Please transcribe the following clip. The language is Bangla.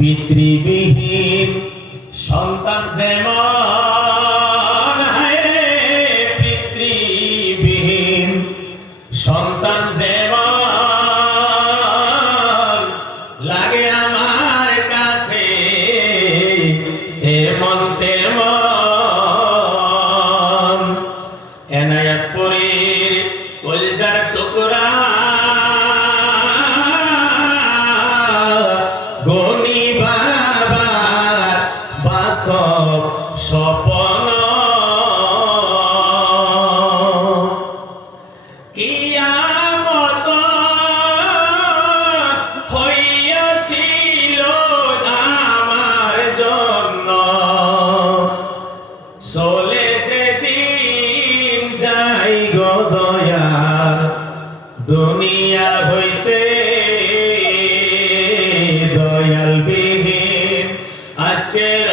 পিতৃবিহীন সন্তান যেমন হায়রে পিতৃবিহীন সন্তান যেমন লাগে আমার কাছে এমন তেমন এনায়েতপুরীর কলজার টুকরা গনি বাবার বাস্তব স্বপ্ন কিয়ামত হইয়াছিল আমার জন্য চলে যেদিন যাই গো দয়ার দুনিয়া হইতে দয়াল বিহীন আজকের